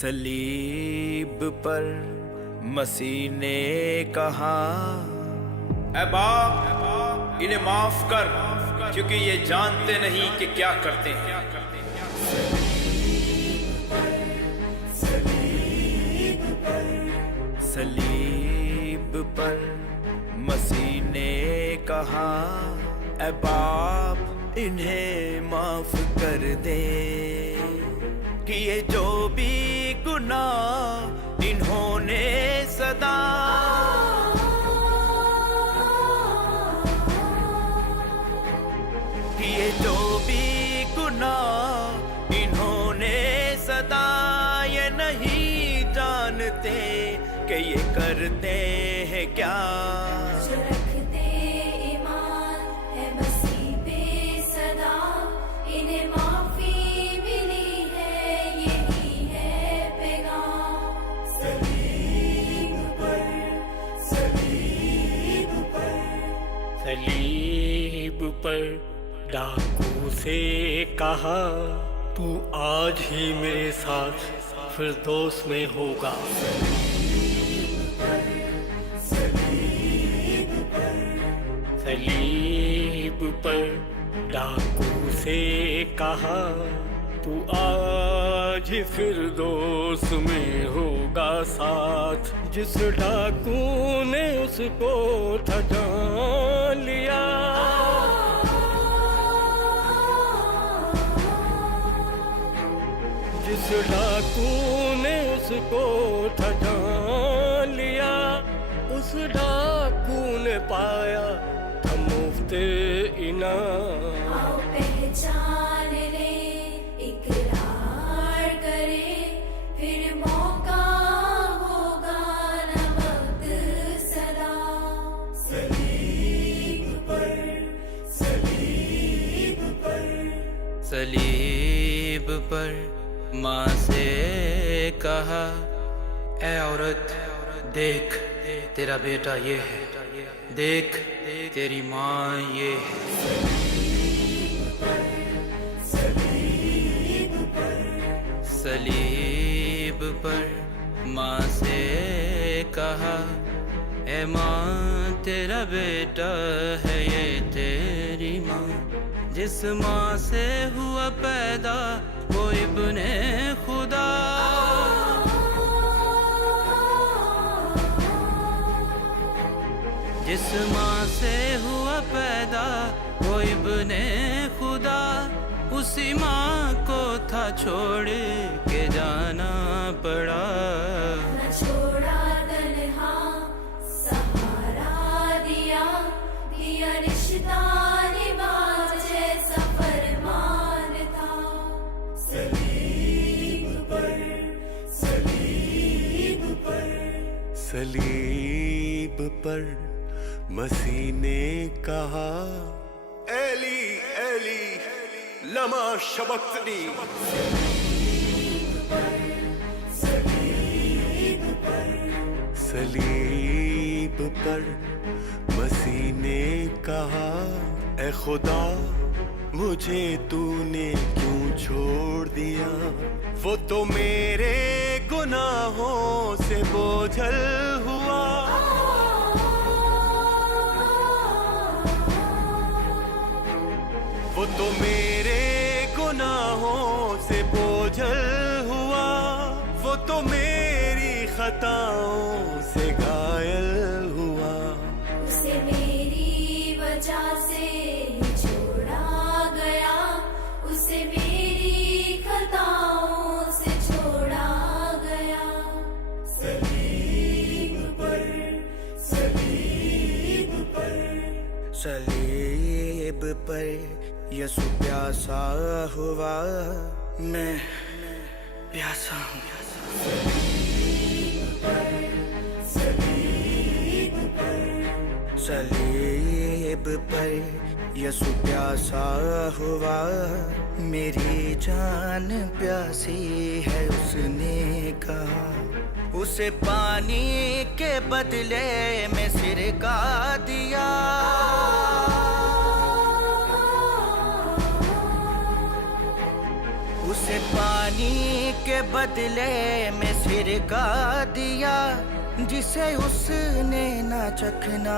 सलीब पर मसीह ने कहा, ऐ बाप इन्हें माफ कर, क्योंकि ये जानते नहीं कि क्या करते हैं। सलीब पर मसीह ने कहा, ऐ बाप इन्हें माफ कर दे, कि ये जो भी गुनाह इन्होंने सदा कि ये जो भी गुनाह इन्होंने सदा, ये नहीं जानते कि ये करते हैं क्या। जो रखते ईमान है मसीह पे सदा, इन्हें माफी मिली है, यही है पैगाम। सलीब पर, सलीब पर, सलीब पर डाकू से कहा, तू आज ही मेरे साथ फिरदौस में होगा। सलीब पर डाकू से कहा, तू आज ही फिरदौस में होगा साथ। जिस डाकू ने उसको था जान लिया, जिस डाकू ने उसको था जान लिया, उस डाकू ने पाया था मुफ्त इनाम। आओ पहचान ले, इकरार करे, फिर मौका होगा न वक्त सदा। सलीब पर, सलीब पर, सलीब पर माँ से कहा, ऐ औरत देख तेरा बेटा ये है, देख तेरी माँ ये है। सलीब पर माँ से कहा, ऐ माँ तेरा बेटा है ये तेरी माँ। जिस माँ से हुआ पैदा वो इब्ने खुदा, जिस माँ से हुआ पैदा वो इब्ने खुदा, उसी माँ को था छोड़ के जाना पड़ा। न छोड़ा तन्हा, सहारा दिया, दिया रिश्ता निभा जैसा फरमान था। सलीब पर, सलीब पर, सलीब पर मसीह ने कहा, एली एली लमा शबक्तनी। सलीब पर मसीह ने कहा, ए खुदा मुझे तूने क्यों छोड़ दिया। वो तो मेरे गुनाहों से बोझल हुआ, वो तो मेरे गुनाहों से बोझल हुआ, वो तो मेरी खताओं से घायल हुआ। उसे मेरी वजह से छोड़ा गया, उसे मेरी खताओं से छोड़ा गया। सलीब पर, सलीब पर, सलीब पर यसु प्यासा हुआ, मैं प्यासा हूँ। सलीब पर यसु प्यासा हुआ, मेरी जान प्यासी है उसने कहा। उसे पानी के बदले में सिरका दिया, उसे पानी के बदले में सिर का दिया, जिसे उसने ना चखना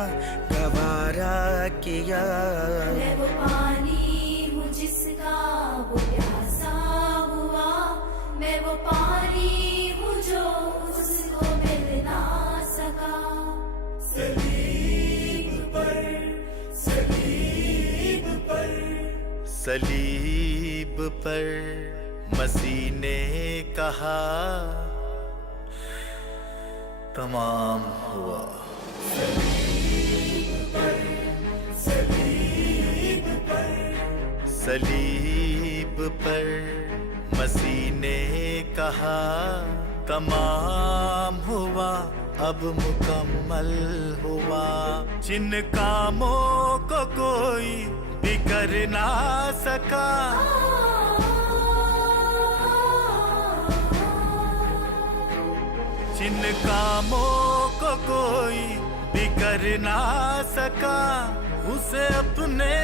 गवारा किया। मैं वो पानी हूँ जिसका वो प्यासा हुआ, मैं वो पानी हूँ जो उसको मिल ना सका। सलीब पर, सलीब पर, सलीब पर मसीह ने कहा तमाम हुआ। सलीब पर, सलीब पर, सलीब पर मसीह ने कहा तमाम हुआ, अब मुकम्मल हुआ। जिन कामों को कोई भी कर ना सका, जिन कामों को कोई भी कर ना सका, उसे अपने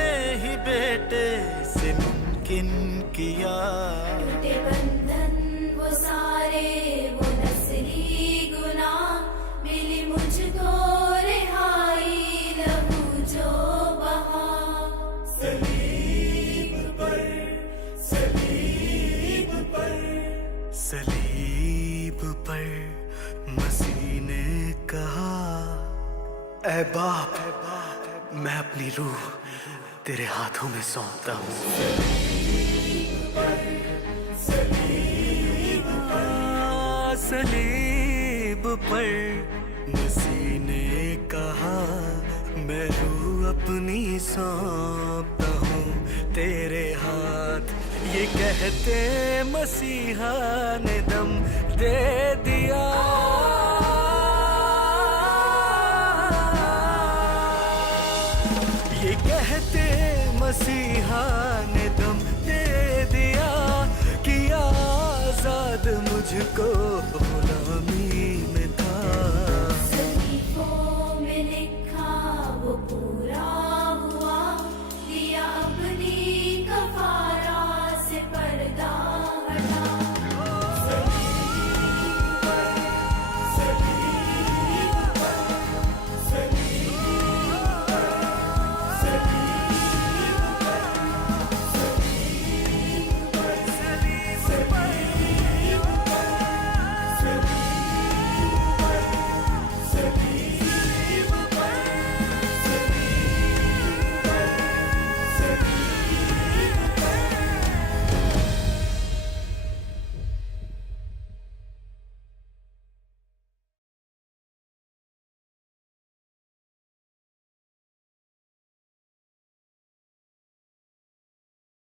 ही बेटे से मुमकिन किया। टूटे बंधन वो सारे, वो नस्ली गुनाह, मिली मुझको रिहाई लहू जो बहा। सलीब पर, सलीब पर, सलीब पर मसीह ने कहा ऐ बाप, मैं अपनी रूह तेरे हाथों में सौंपता हूँ। सलीब पर मसीह ने कहा मैं रूह अपनी सौंपता हूँ तेरे हाथ। ये कहते मसीहा ने दम दे दिया। ये कहते मसीहा ने दम दे दिया, किया आजाद मुझको गुलामी में था। सलीफों में लिखा वो पूरा